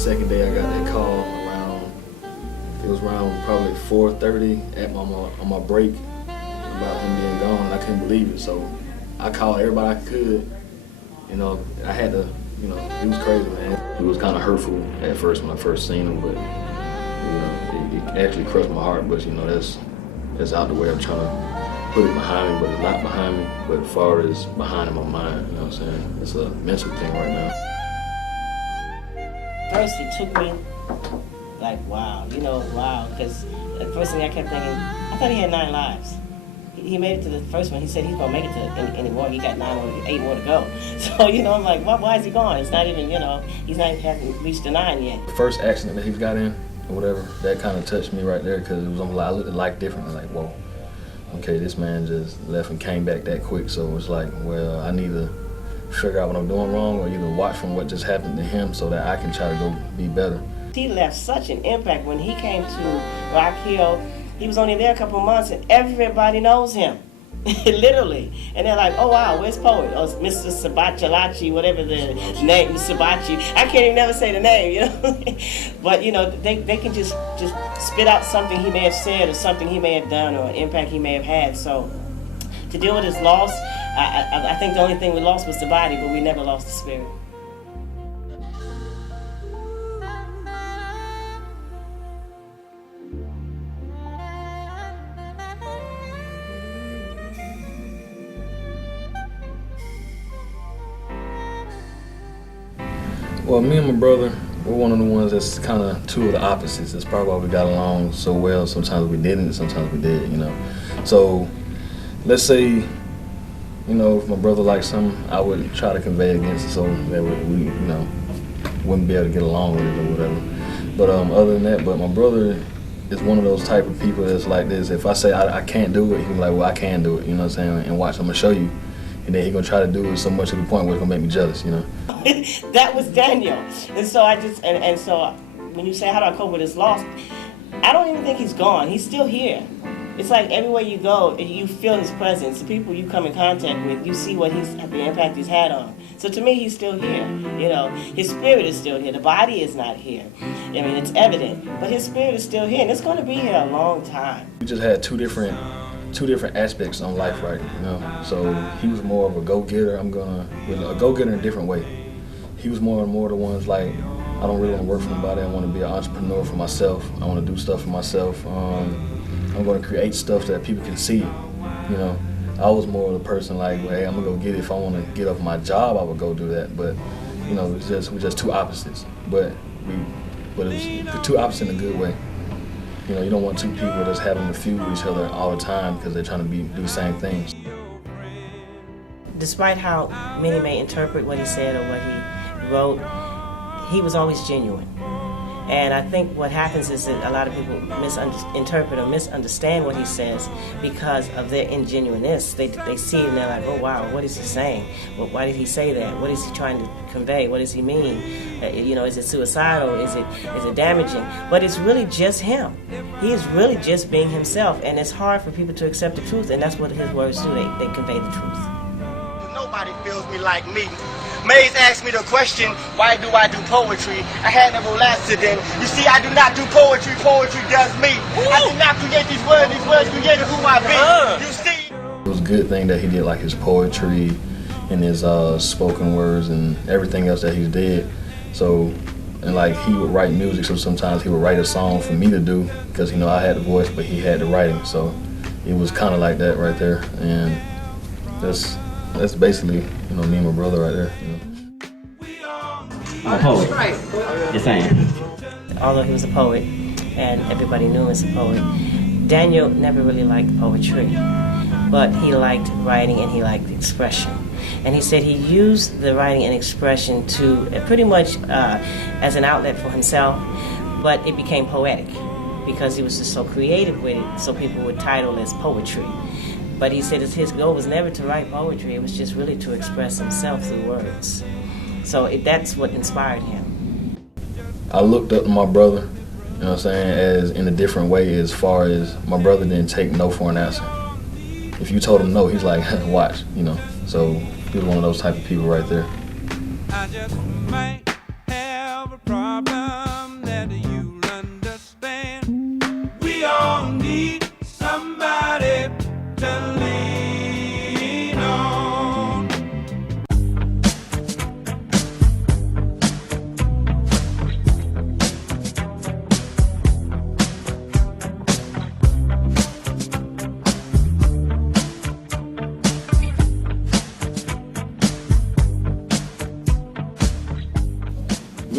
second day I got that call around, it was around probably 4:30 on my break about him being gone, and I couldn't believe it. So I called everybody I could. You know, I had to, you know, it was crazy, man. It was kind of hurtful at first when I first seen him, but, you know, it actually crushed my heart. But, you know, that's out the way. I'm trying to put it behind me, but it's not behind me. But as far as behind in my mind, you know what I'm saying? It's a mental thing right now. First, it took me like, wow, because the first thing I kept thinking, I thought he had 9 lives. He made it to the first one. He said he's gonna make it to any more. He got 8 more to go. So, you know, I'm like, why is he gone? It's not even, hasn't reached the 9 yet. The first accident that he got in, or whatever, that kind of touched me right there, because it was I looked at life differently. Like, whoa, okay, this man just left and came back that quick. So it's like, well, I need to figure out what I'm doing wrong, or either watch from what just happened to him so that I can try to go be better. He left such an impact when he came to Rock Hill. He was only there a couple of months, and everybody knows him, literally. And they're like, oh, wow, where's Poet? Oh, Mr. Sabachalachi, whatever the name, Sabachi. I can't even never say the name, you know. But, you know, they can just spit out something he may have said or something he may have done or an impact he may have had. So to deal with his loss, I think the only thing we lost was the body, but we never lost the spirit. Well, me and my brother, we're one of the ones that's kind of two of the opposites. That's probably why we got along so well. Sometimes we didn't, sometimes we did, you know. So let's say, you know, if my brother liked something, I would try to convey against it so that we, you know, wouldn't be able to get along with it or whatever. But other than that, but my brother is one of those type of people that's like this. If I say I can't do it, he's like, well, I can do it, you know what I'm saying? And watch, I'm gonna show you. And then he's gonna try to do it so much to the point where it's gonna make me jealous, you know. That was Daniel. And so so when you say how do I cope with his loss, I don't even think he's gone. He's still here. It's like everywhere you go, you feel his presence. The people you come in contact with, you see the impact he's had on. So to me, he's still here. You know, his spirit is still here. The body is not here. I mean, it's evident, but his spirit is still here, and it's going to be here a long time. We just had two different aspects on life, right? You know, so he was more of a go-getter. A go-getter in a different way. He was more the ones like, I don't really want to work for nobody. I want to be an entrepreneur for myself. I want to do stuff for myself. I'm going to create stuff that people can see. You know, I was more of the person like, well, hey, I'm gonna go get it. If I want to get off my job, I would go do that. But you know, we're just two opposites. But it was the two opposites in a good way. You know, you don't want two people that's having to feud with each other all the time because they're trying to do the same things. Despite how many may interpret what he said or what he wrote, he was always genuine. And I think what happens is that a lot of people misinterpret or misunderstand what he says because of their ingenuineness. They see it and they're like, oh wow, what is he saying? Well, why did he say that? What is he trying to convey? What does he mean? You know, is it suicidal? Is it damaging? But it's really just him. He is really just being himself, and it's hard for people to accept the truth, and that's what his words do. They convey the truth. Nobody feels me like me. Mays asked me the question, why do I do poetry? I had never lasted then. You see, I do not do poetry. Poetry does me. Ooh. I did not create these words created who I be. You see? It was a good thing that he did like his poetry and his spoken words and everything else that he did. So, and like he would write music, so sometimes he would write a song for me to do because, you know, I had the voice, but he had the writing. So it was kind of like that right there. And that's basically, you know, me and my brother right there. You know. I'm a poet. You're saying? Although he was a poet, and everybody knew him as a poet, Daniel never really liked poetry, but he liked writing and he liked expression. And he said he used the writing and expression to pretty much as an outlet for himself, but it became poetic because he was just so creative with it, so people would title it as poetry. But he said his goal was never to write poetry, it was just really to express himself through words. So that's what inspired him. I looked up to my brother, you know what I'm saying, as in a different way as far as my brother didn't take no for an answer. If you told him no, he's like, watch, you know. So he was one of those type of people right there. I just might have a problem.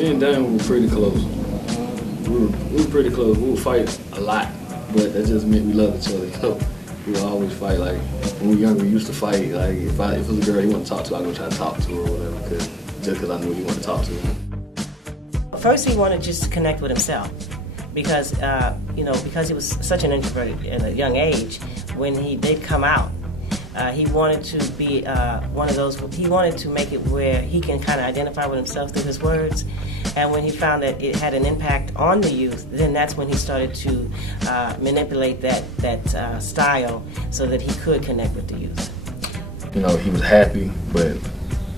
Me and Daniel were pretty close. We were pretty close. We would fight a lot, but that just meant we loved each other. You know, we would always fight. Like when we were younger, we used to fight. Like if it was a girl he wanted to talk to, I'd go try to talk to her or whatever, just because I knew he wanted to talk to her. First, he wanted just to connect with himself, because because he was such an introvert at a young age. When he did come out, he wanted to be one of those. He wanted to make it where he can kind of identify with himself through his words. And when he found that it had an impact on the youth, then that's when he started to manipulate that style so that he could connect with the youth. You know, he was happy, but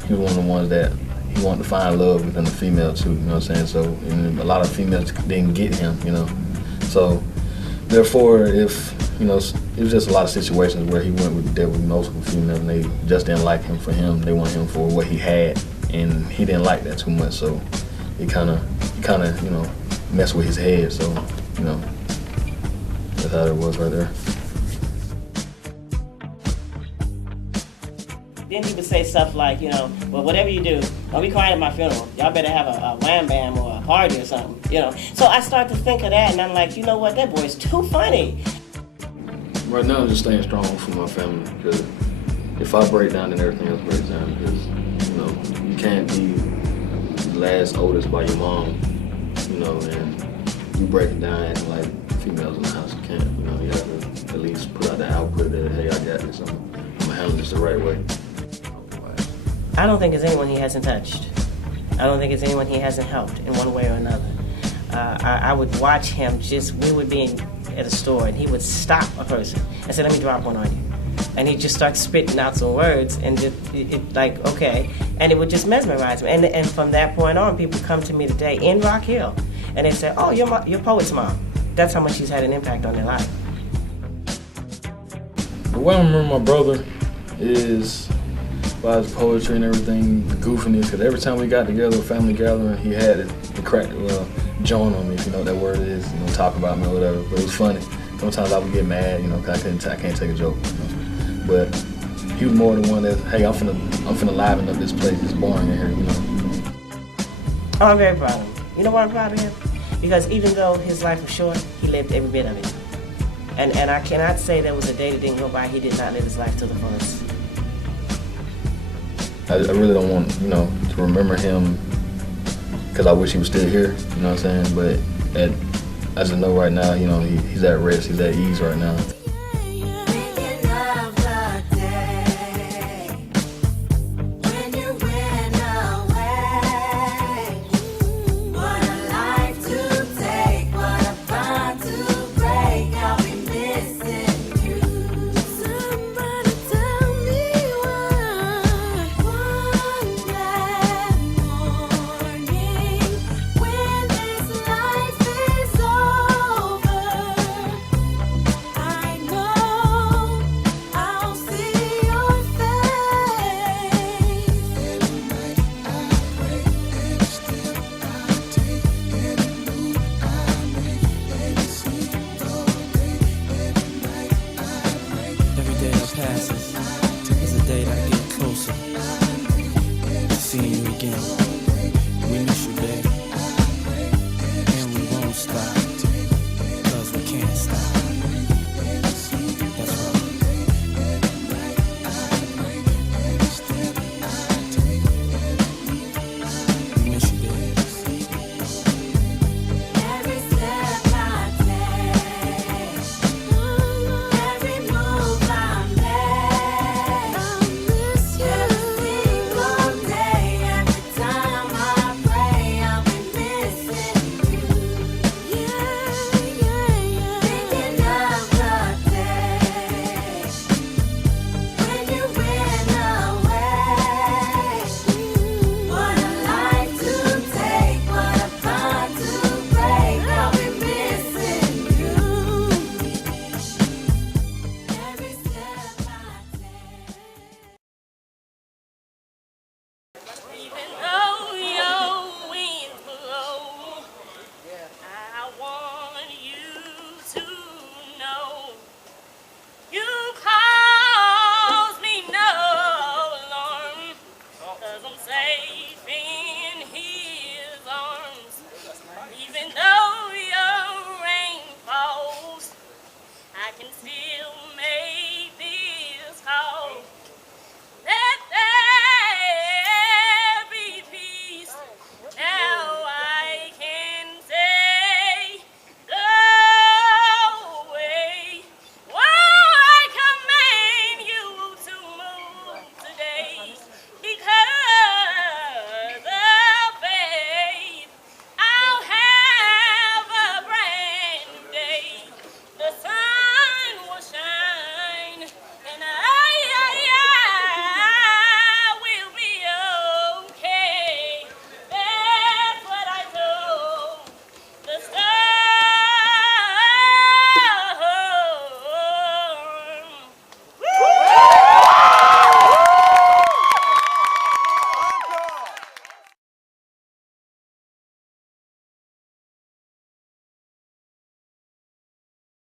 he was one of the ones that he wanted to find love within the female too. You know what I'm saying? So, and a lot of females didn't get him. You know, so therefore, if you know, it was just a lot of situations where he went with multiple females, and they just didn't like him for him. They wanted him for what he had, and he didn't like that too much. So it kind of, you know, messed with his head. So, you know, that's how it was right there. Then he would say stuff like, you know, well, whatever you do, don't be crying at my funeral. Y'all better have a wham bam or a party or something, you know. So I start to think of that, and I'm like, you know what, that boy's too funny. Right now, I'm just staying strong for my family, because if I break down, then everything else breaks down. Because, you know, you can't be the last oldest by your mom, you know, and you breaking down acting like females in the house. You can't, you know, you have to at least put out the output that, hey, I got this. I'm gonna handle this the right way. I don't think it's anyone he hasn't touched. I don't think it's anyone he hasn't helped in one way or another. I would watch him we would be at a store and he would stop a person and say, let me drop one on you. And he'd just start spitting out some words and it like, okay. And it would just mesmerize me. And from that point on, people come to me today in Rock Hill and they say, oh, you're Poet's mom. That's how much he's had an impact on their life. The way I remember my brother is by his poetry and everything, the goofiness, because every time we got together, family gathering, he had the crack, join on me, if you know what that word is, you know, talk about me or whatever, but it was funny. Sometimes I would get mad, you know, because I can't take a joke, you know? But he was more the one that, hey, I'm finna liven up this place, it's boring in here, you know. Oh, I'm very proud of him. You know why I'm proud of him? Because even though his life was short, he lived every bit of it. And I cannot say there was a day that didn't go by he did not live his life to the fullest. I really don't want, you know, to remember him because I wish he was still here, you know what I'm saying? But I just know right now, you know, he's at rest, he's at ease right now. still make